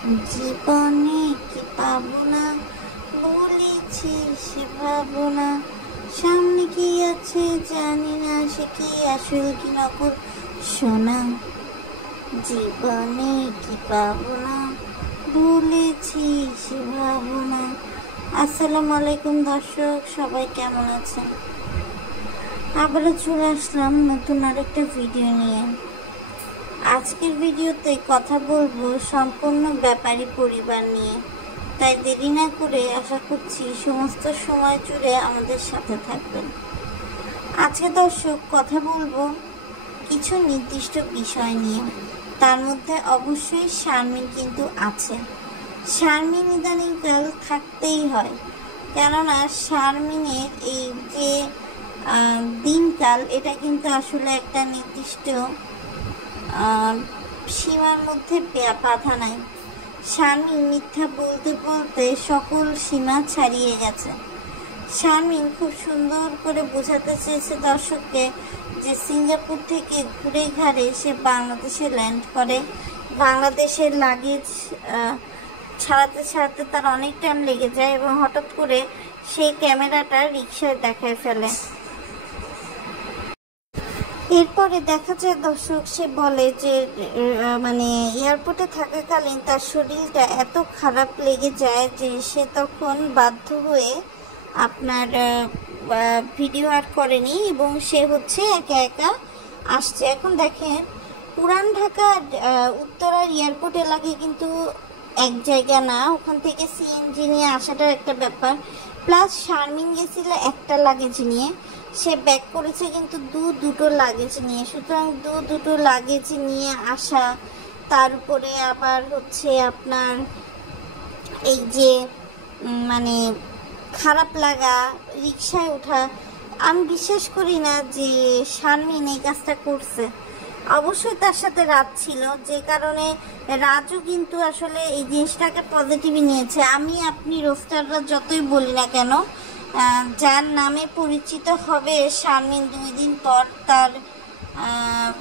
জীবনে কি পাবো না, বলেছি সে ভাবো না, সামনে কি আছে জানি না, সে কি আসল কি নকল শোনা। জীবনে কি পাবো না, বলেছি সে ভাবো না। আসসালামু আলাইকুম দর্শক, সবাই কেমন আছেন? আবারও চলে আসলাম নতুন আরেকটা ভিডিও নিয়ে। আজকের ভিডিওতে কথা বলবো সম্পূর্ণ ব্যাপারী পরিবার নিয়ে, তাই দেরি না করে আশা করছি সমস্ত সময় জুড়ে আমাদের সাথে থাকবেন। আজকে দর্শক কথা বলবো কিছু নির্দিষ্ট বিষয় নিয়ে, তার মধ্যে অবশ্যই শারমিন কিন্তু আছে। শারমিন ইদানিংকাল থাকতেই হয়, কেননা শারমিনের এই যে দিনকাল, এটা কিন্তু আসলে একটা নির্দিষ্ট সীমার মধ্যে বাধা নাই। শারমিন মিথ্যা বলতে বলতে সকল সীমা ছাড়িয়ে গেছে। শারমিন খুব সুন্দর করে বোঝাতে চেয়েছে দর্শককে যে সিঙ্গাপুর থেকে ঘুরে ঘাড়ে সে বাংলাদেশে ল্যান্ড করে। বাংলাদেশের লাগেজ ছাড়াতে ছাড়াতে তার অনেক টাইম লেগে যায় এবং হঠাৎ করে সেই ক্যামেরাটা রিকশায় দেখায় ফেলে। এরপরে দেখা যায় দর্শক, সে বলে যে মানে এয়ারপোর্টে থাকাকালীন তার শরীরটা এত খারাপ লেগে যায় যে সে তখন বাধ্য হয়ে আপনার ভিডিও আর করেনি এবং সে হচ্ছে একা একা আসছে। এখন দেখেন, পুরান ঢাকা উত্তরার এয়ারপোর্ট এলাকায় কিন্তু এক জায়গা না, ওখান থেকে সিএনজি নিয়ে আসাটা একটা ব্যাপার। প্লাস শারমিন গেছিল একটা লাগেজ নিয়ে, সে ব্যাক করেছে কিন্তু দুটো লাগেজ নিয়ে। সুতরাং দুটো লাগেজ নিয়ে আসা, তার উপরে আবার হচ্ছে আপনার এই যে মানে খারাপ লাগা, রিকশায় ওঠা, আমি বিশ্বাস করি না যে শারমিন এই কাজটা করছে। অবশ্যই তার সাথে রাজ ছিল, যে কারণে রাজও কিন্তু আসলে এই জিনিসটাকে পজিটিভই নিয়েছে। আমি আপনি রোস্টাররা যতই বলি না কেন, যার নামে পরিচিত হবে শারমিন 2 দিন পর, তার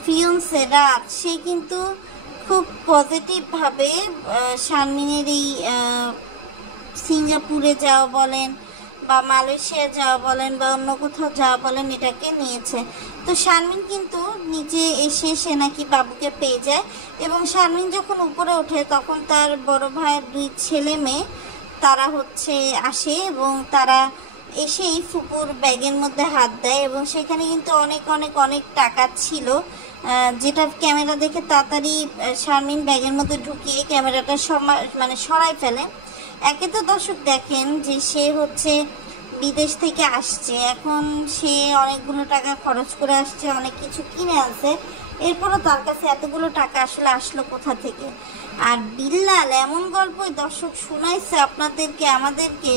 ফিয়ন্সে রাজ, সে কিন্তু খুব পজিটিভভাবে শারমিনের এই সিঙ্গাপুরে যাওয়া বলেন বা মালয়েশিয়া যাওয়া বলেন বা অন্য কোথাও যাওয়া বলেন, এটাকে নিয়েছে। তো শারমিন কিন্তু নিজে এসে সে নাকি বাবুকে পেয়ে যায় এবং শারমিন যখন উপরে ওঠে তখন তার বড় ভাইয়ের 2 ছেলে মেয়ে তারা হচ্ছে আসে এবং তারা এসেই ফুপুর ব্যাগের মধ্যে হাত দেয় এবং সেখানে কিন্তু অনেক অনেক অনেক টাকা ছিল, যেটা ক্যামেরা দেখে তাড়াতাড়ি শারমিন ব্যাগের মধ্যে ঢুকিয়ে ক্যামেরাটা মানে সরাই ফেলে। একে তো দর্শক দেখেন যে সে হচ্ছে বিদেশ থেকে আসছে, এখন সে অনেকগুলো টাকা খরচ করে আসছে, অনেক কিছু কিনে আনছে, এরপরও তার কাছে এতগুলো টাকা আসলে আসলো কোথা থেকে? আর বিল্লাল এমন গল্পই দর্শক শোনাইছে আপনাদেরকে, আমাদেরকে,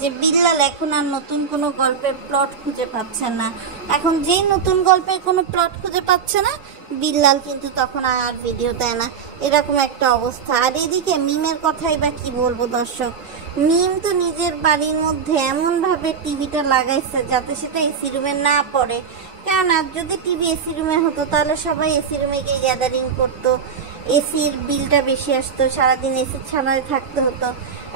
যে বিল্লাল এখন আর নতুন কোনো গল্পের প্লট খুঁজে পাচ্ছে না। এখন যেই নতুন গল্পের কোনো প্লট খুঁজে পাচ্ছে না, বিল্লাল কিন্তু তখন আর ভিডিও দেয় না, এরকম একটা অবস্থা। আর এদিকে মিমের কথাই বা কি বলবো দর্শক, মিম তো নিজের বাড়ির মধ্যে এমনভাবে টিভিটা লাগাইছে যাতে সেটা এসি রুমে না পড়ে। কেননা যদি টিভি এসি রুমে হতো তাহলে সবাই এসি রুমে গিয়ে গ্যাদারিং করতো, এসির বিলটা বেশি আসতো, সারাদিন এসি ছাড়াই থাকতে হতো।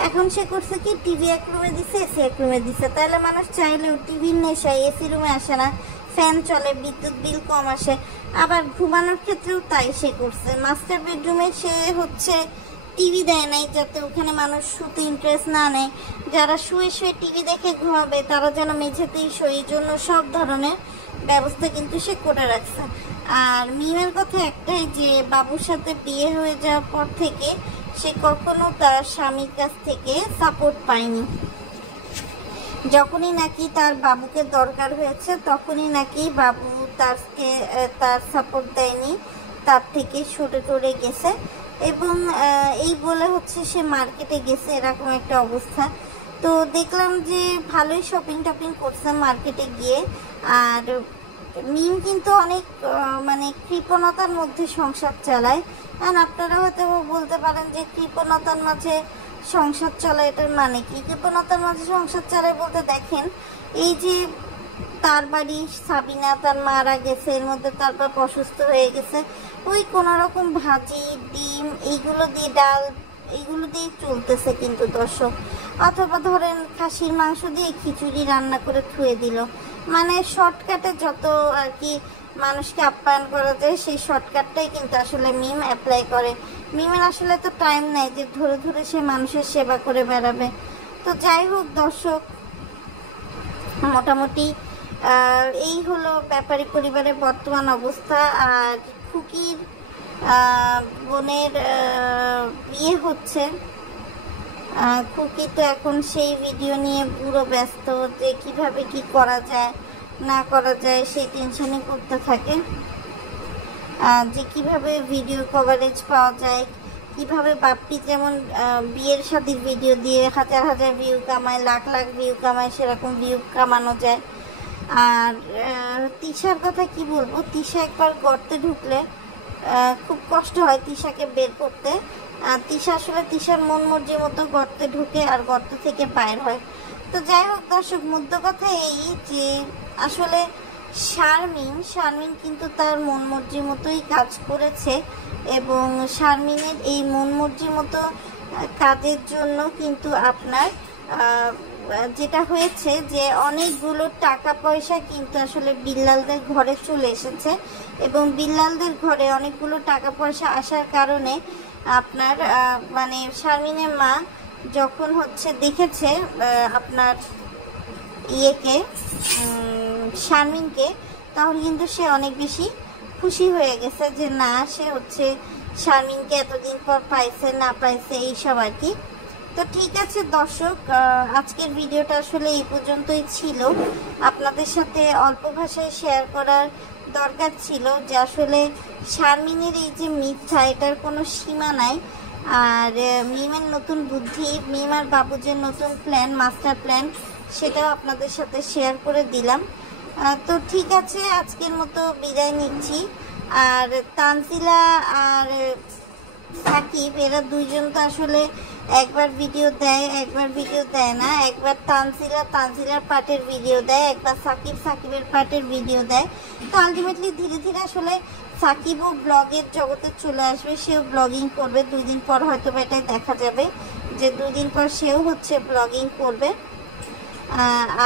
এখন সে করছে কি, টিভি এক রুমে দিছে, এসি এক রুমে দিছে, তাহলে মানুষ চাইলেও টিভির নেশায় এসি রুমে আসে না, ফ্যান চলে, বিদ্যুৎ বিল কম আসে। আবার ঘুমানোর ক্ষেত্রেও তাই সে করছে। মাস্টার বেডরুমে সে হচ্ছে টিভি দেয় নাই যাতে ওখানে মানুষ শুতে ইন্টারেস্ট না নেয়, যারা শুয়ে শুয়ে টিভি দেখে ঘুমাবে তারা যেন মেঝেতেই শোয়, এই জন্য সব ধরনের ব্যবস্থা কিন্তু সে করে রাখছে। আর মিমের কথা একটাই, যে বাবুর সাথে বিয়ে হয়ে যাওয়ার পর থেকে সে কখনো তার স্বামীর কাছ থেকে সাপোর্ট পায়নি। যখনই নাকি তার বাবুকে দরকার হয়েছে তখনই নাকি বাবু তার সাপোর্ট দেয়নি, তার থেকে সরে টরে গেছে এবং এই বলে হচ্ছে সে মার্কেটে গেছে, এরকম একটা অবস্থা। তো দেখলাম যে ভালোই শপিং টপিং করছে মার্কেটে গিয়ে। আর মিম কিন্তু অনেক মানে কৃপণতার মধ্যে সংসার চালায়। আর আপনারা হয়তো বলতে পারেন যে কৃপণতার মাঝে সংসার চালায়, এটার মানে কি? কৃপণতার মাঝে সংসার চালায় বলতে দেখেন, এই যে তার বাড়ি সাবিনা তার মারা গেছে, এর মধ্যে তারপর অসুস্থ হয়ে গেছে, ওই কোনো রকম ভাজি ডিম এইগুলো দিয়ে, ডাল এইগুলো দিয়ে চলতেছে কিন্তু দর্শক। অথবা ধরেন খাসির মাংস দিয়ে খিচুড়ি রান্না করে থুয়ে দিল, মানে শর্টকাটে যত আর কি মানুষকে আপ্যায়ন করা যায় সেই শর্টকাটটাই কিন্তু আসলে মিম অ্যাপ্লাই করে। মিমের আসলে তো টাইম নাই যে ধরে ধরে সে মানুষের সেবা করে বেড়াবে। তো যাই হোক দর্শক, মোটামুটি এই হলো ব্যাপারী পরিবারের বর্তমান অবস্থা। আর খুকির বোনের বিয়ে হচ্ছে, খুকি তো এখন সেই ভিডিও নিয়ে পুরো ব্যস্ত, যে কিভাবে কি করা যায় না করা যায় সেই টেনশনই করতে থাকে, যে কিভাবে ভিডিও কভারেজ পাওয়া যায়, কিভাবে বাপ্পি যেমন বিয়ের শাদীর ভিডিও দিয়ে হাজার হাজার ভিউ কামায়, লাখ লাখ ভিউ কামায়, সেরকম ভিউ কামানো যায়। আর তিশার কথা কি বলবো, তিশা একবার গর্তে ঢুকলে খুব কষ্ট হয় তিশাকে বের করতে। আর তিশা আসলে তিশার মন মর্জির মতো গর্তে ঢুকে আর গর্ত থেকে বাইর হয়। তো যাই হোক দর্শক, মধ্য কথা এই যে আসলে শারমিন কিন্তু তার মন মর্জির মতোই কাজ করেছে, এবং শারমিনের এই মন মর্জির মতো কাজের জন্য কিন্তু আপনার যেটা হয়েছে যে অনেকগুলো টাকা পয়সা কিন্তু আসলে বিল্লালদের ঘরে চলে এসেছে, এবং বিল্লালদের ঘরে অনেকগুলো টাকা পয়সা আসার কারণে আপনার মানে শারমিনের মা যখন হচ্ছে দেখেছে আপনার ইয়েকে শারমিনকে, তখন কিন্তু সে অনেক বেশি খুশি হয়ে গেছে যে না, সে হচ্ছে শারমিনকে এতদিন পর পাইছে, না পাইছে এইসব আর কি। তো ঠিক আছে দর্শক, আজকের ভিডিওটা আসলে এই পর্যন্তই ছিল। আপনাদের সাথে অল্প ভাষায় শেয়ার করার দরকার ছিল যে আসলে শারমিনের এই যে মিথ্যা, এটার কোনো সীমা নাই। আর মিমের নতুন বুদ্ধি, মিম আর বাবুজের নতুন প্ল্যান, মাস্টার প্ল্যান, সেটাও আপনাদের সাথে শেয়ার করে দিলাম। তো ঠিক আছে, আজকের মতো বিদায় নিচ্ছি। আর তানজিলা আর সাকিব এরা দুইজন তো আসলে একবার ভিডিও দেয় একবার ভিডিও দেয় না, একবার তানজিলার পার্টের ভিডিও দেয়, একবার সাকিবের পার্টের ভিডিও দেয়। তো আলটিমেটলি ধীরে ধীরে আসলে সাকিবও ব্লগের জগতে চলে আসবে, সেও ব্লগিং করবে। 2 দিন পর হয়তো এটাই দেখা যাবে যে 2 দিন পর সেও হচ্ছে ব্লগিং করবে।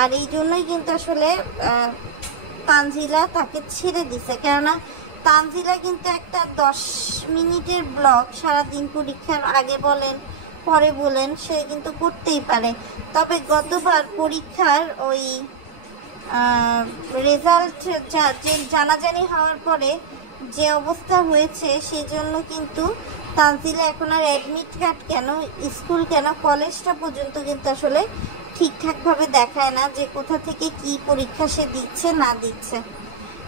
আর এই জন্যই কিন্তু আসলে তানজিলা তাকে ছেড়ে দিছে, কেননা তানজিলা কিন্তু একটা 10 মিনিটের ব্লগ সারাদিন পরীক্ষার আগে বলেন পরে বলেন সে কিন্তু করতেই পারে। তবে গতবার পরীক্ষার ওই রেজাল্ট জানাজানি হওয়ার পরে যে অবস্থা হয়েছে, সেই জন্য কিন্তু তানজিলা এখন আর অ্যাডমিট কার্ড কেন, স্কুল কেন, কলেজটা পর্যন্ত কিন্তু আসলে ঠিকঠাকভাবে দেখায় না যে কোথা থেকে কি পরীক্ষা সে দিচ্ছে না দিচ্ছে।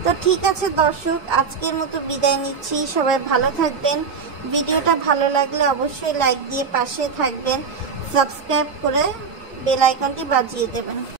তো ঠিক আছে দর্শক, আজকের মতো বিদায় নিচ্ছি। সবাই ভালো থাকবেন। ভিডিওটা ভালো লাগলে অবশ্যই লাইক দিয়ে পাশে থাকবেন, সাবস্ক্রাইব করে বেল আইকনটি বাজিয়ে দেবেন।